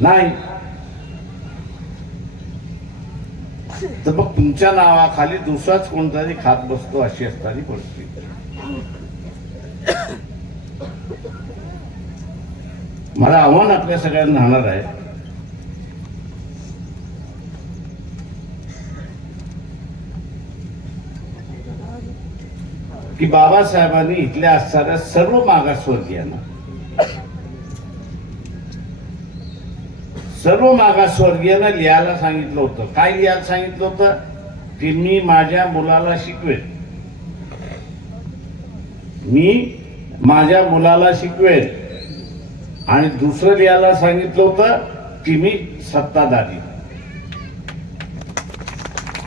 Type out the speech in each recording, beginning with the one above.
नाही तर मग तुमच्या नावाखाली दुसराच कोणतरी खात बसतो अशी असणारी परिस्थिती. मला आव्हान आपल्या सगळ्यांना राहणार आहे की बाबासाहेबांनी इथल्या असणाऱ्या सर्व मागासवर्गीयांना लिहायला सांगितलं होतं. काय लिहायला सांगितलं होतं की मी माझ्या मुलाला शिकवेन, शिकवेन. आणि दुसरं लिहायला सांगितलं होतं की मी सत्ताधारी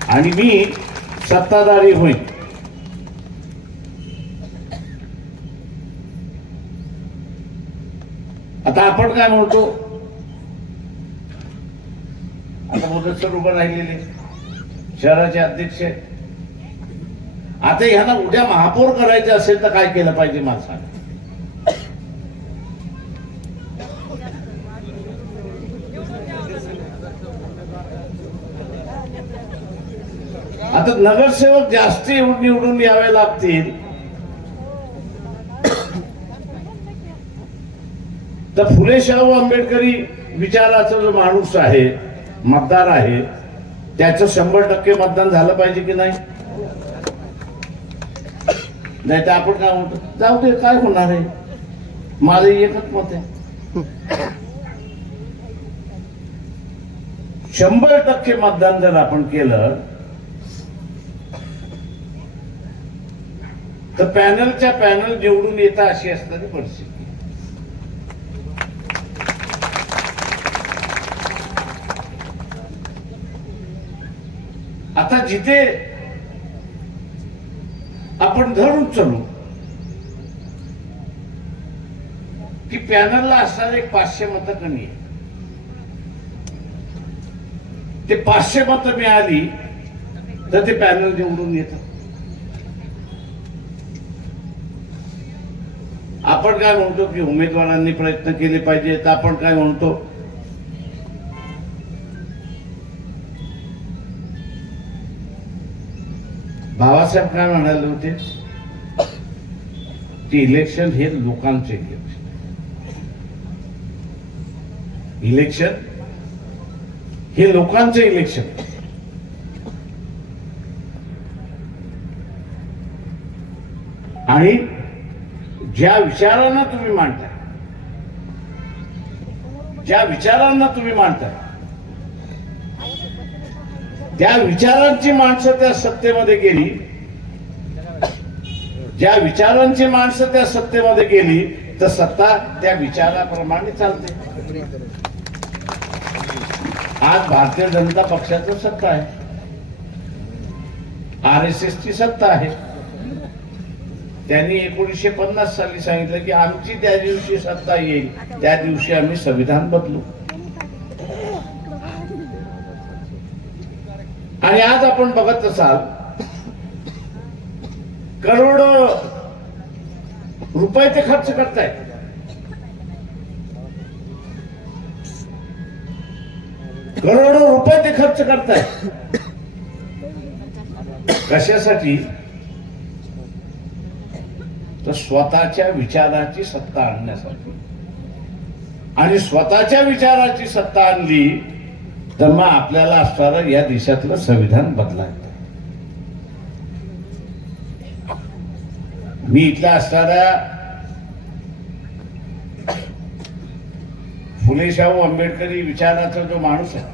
आणि मी सत्ताधारी होईल. आता आपण काय म्हणतो, आता मोदक सर उभं राहिलेले शहराचे अध्यक्ष. आता ह्यांना उद्या महापौर करायचे असेल तर काय केलं पाहिजे मला सांग. आता नगरसेवक जास्त निवडून यावे लागतील तर फुले शाहू आंबेडकरी विचाराचा जो माणूस आहे, मतदार आहे, त्याचं 100% मतदान झालं पाहिजे की नाही. नाही तर आपण काय म्हणतो, जाऊ दे काय होणार आहे, माझं एकच मत आहे. 100% मतदान जर आपण केलं तर पॅनलच्या पॅनल निवडून येता अशी असणारी परिस्थिती. आता जिथे आपण धरून चालू की पॅनलला असणारे 500 मतं कमी आहे, ते 500 मतं मिळाली तर ते पॅनल निवडून येतं. आपण काय म्हणतो की उमेदवारांनी प्रयत्न केले पाहिजेत. आपण काय म्हणतो बाबासाहेब काय म्हणाले होते की इलेक्शन हे लोकांचे इलेक्शन हे लोकांचे इलेक्शन. आणि ज्या विचारांना तुम्ही मांडताय त्या विचारांची माणसं त्या सत्तेमध्ये गेली, तर सत्ता त्या विचाराप्रमाणे चालते. आज भारतीय जनता पक्षाची सत्ता आहे, RSS ची सत्ता आहे. त्यांनी 1950 साली सांगितलं की आमची त्या दिवशी सत्ता येईल त्या दिवशी आम्ही संविधान बदलू. आणि आज आपण बघत असाल करोडो रुपये ते खर्च करतायत. कशासाठी? तर स्वतःच्या विचाराची सत्ता आणण्यासाठी. आणि स्वतःच्या विचाराची सत्ता आणली तर मग आपल्याला असणारं या देशातलं संविधान बदलायचं. मी इथल्या असणाऱ्या फुले शाहू आंबेडकरी विचाराचा जो माणूस आहे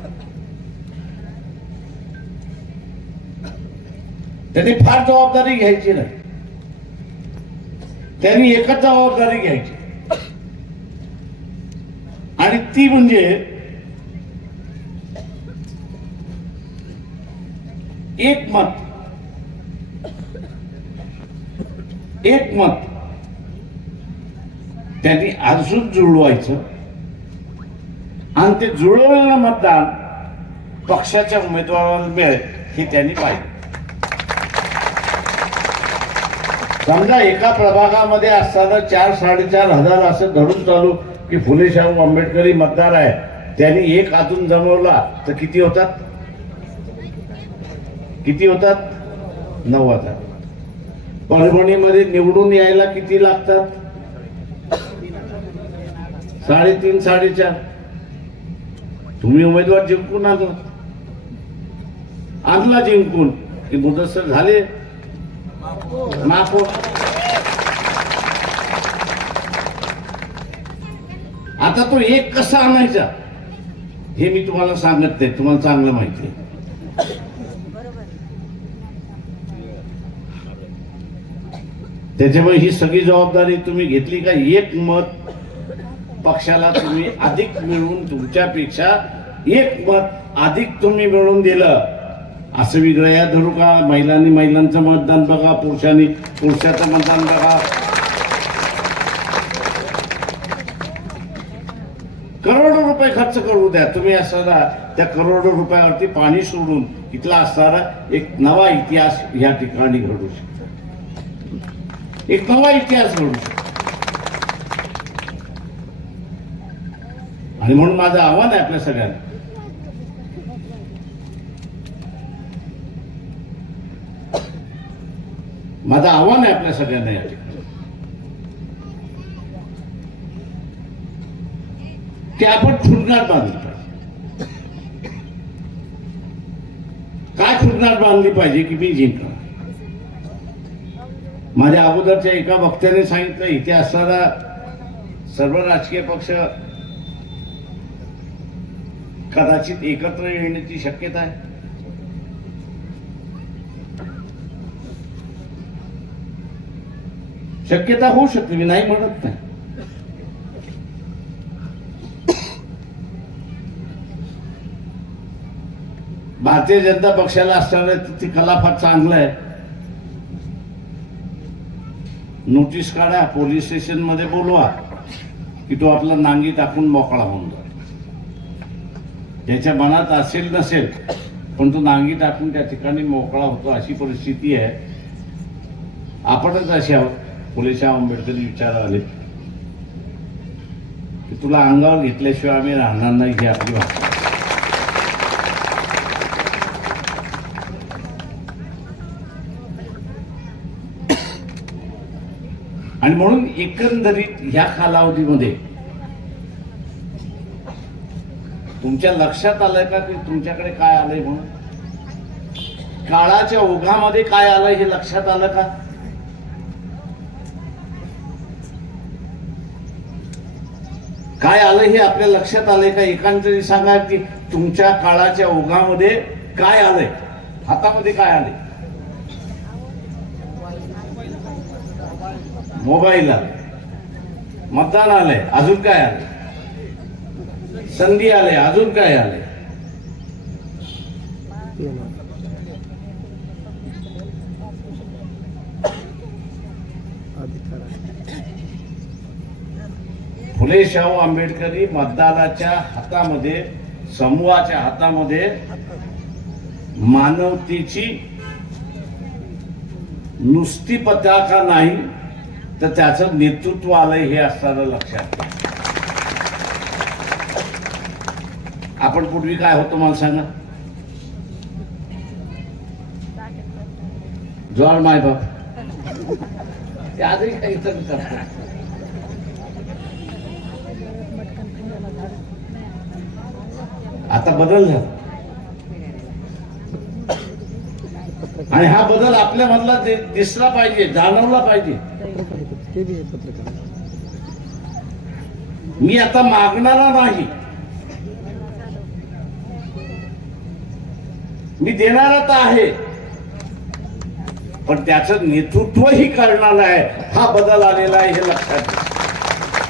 त्यांनी फार जबाबदारी घ्यायची नाही. त्यांनी एकच जबाबदारी घ्यायची आणि ती म्हणजे एक मत त्यांनी अजून जुळवायचं आणि ते जुळवलेलं मतदान पक्षाच्या उमेदवाराला मिळेल हे त्यांनी पाहिजे. समजा एका प्रभागामध्ये असताना 4-4.5 हजार असं धरून चालू की फुले शाहू आंबेडकरी मतदार आहे त्यांनी एक अजून जमवला तर किती होतात? किती होतात? 9,000. परभणीमध्ये निवडून यायला किती लागतात? 3.5 4.5. तुम्ही उमेदवार जिंकून आणला जिंकून की मुदतसर झाले माफ. आता तो एक कसा आणायचा हे मी तुम्हाला सांगत नाही, तुम्हाला चांगलं माहिती आहे. त्याच्यामुळे ही सगळी जबाबदारी तुम्ही घेतली का? एक मत पक्षाला तुम्ही अधिक मिळवून, तुमच्यापेक्षा एक मत अधिक तुम्ही मिळवून दिलं असं वेगळं या धरू का? महिलांनी महिलांचं मतदान बघा, पुरुषांनी पुरुषाचं मतदान बघा. करोडो रुपये खर्च करू द्या तुम्ही, असणारा त्या करोडो रुपयावरती पाणी सोडून इथला असणारा एक नवा इतिहास या ठिकाणी घडू शकतो. एक नवा इतिहास घडू शकतो. आणि म्हणून माझं आव्हान आहे आपल्या सगळ्यांना, माझं आव्हान आहे आपल्या सगळ्यांना या ठिकाणी की आपण खुरनाट बांधली पाहिजे. काय खुरनाट बांधली पाहिजे की मी जिंकणार? माझ्या अगोदरच्या एका वक्त्याने सांगितलं इथे असणारा सर्व राजकीय पक्ष कदाचित एकत्र येण्याची शक्यता आहे. शक्यता होऊ शकते, मी नाही म्हणत नाही. भारतीय जनता पक्षाला असणारं ती कला फार चांगलं आहे. नोटीस काढा, पोलीस स्टेशन मध्ये बोलवा की तो आपला नांगी टाकून मोकळा होऊन जातो. त्याच्या मनात असेल नसेल पण तो नांगी टाकून त्या ठिकाणी मोकळा होतो, अशी परिस्थिती आहे. आपणच असे आहोत. फुलेशाह आंबेडकरी विचार आले की तुला अंगावर घेतल्याशिवाय आम्ही राहणार नाही, ही आपली भाषा. आणि म्हणून एकंदरीत ह्या कालावधीमध्ये तुमच्या लक्षात आलंय का की तुमच्याकडे काय आलंय? म्हणून काळाच्या ओघामध्ये काय आलंय हे लक्षात आलं का? काय आलंय हे आपल्या लक्षात आलंय का? एकांतरी सांगा की तुमच्या काळाच्या ओघामध्ये काय आलंय? हातामध्ये काय आलंय? मोबाईल आले, मतदान आलंय, अजून काय आलंय? संधी आले, अजून काय आले? फुले शाहू आंबेडकरी मतदाराच्या हातामध्ये, समूहाच्या हातामध्ये मानवतेची नुसती पताका नाही तर त्याचं नेतृत्व आलंय हे असताना लक्षात. आपण पूर्वी काय होतो मला सांगा? जॉन माय बाप ते आजही काहीतरी करतात. आता बदल झाला आणि हा बदल आपल्या मधला दिसला पाहिजे, जाणवला पाहिजे. मी आता मागणारा नाही, मी देणारा तर आहे, पण त्याचं नेतृत्वही करणार आहे. हा बदल आलेला आहे हे लक्षात घ्या.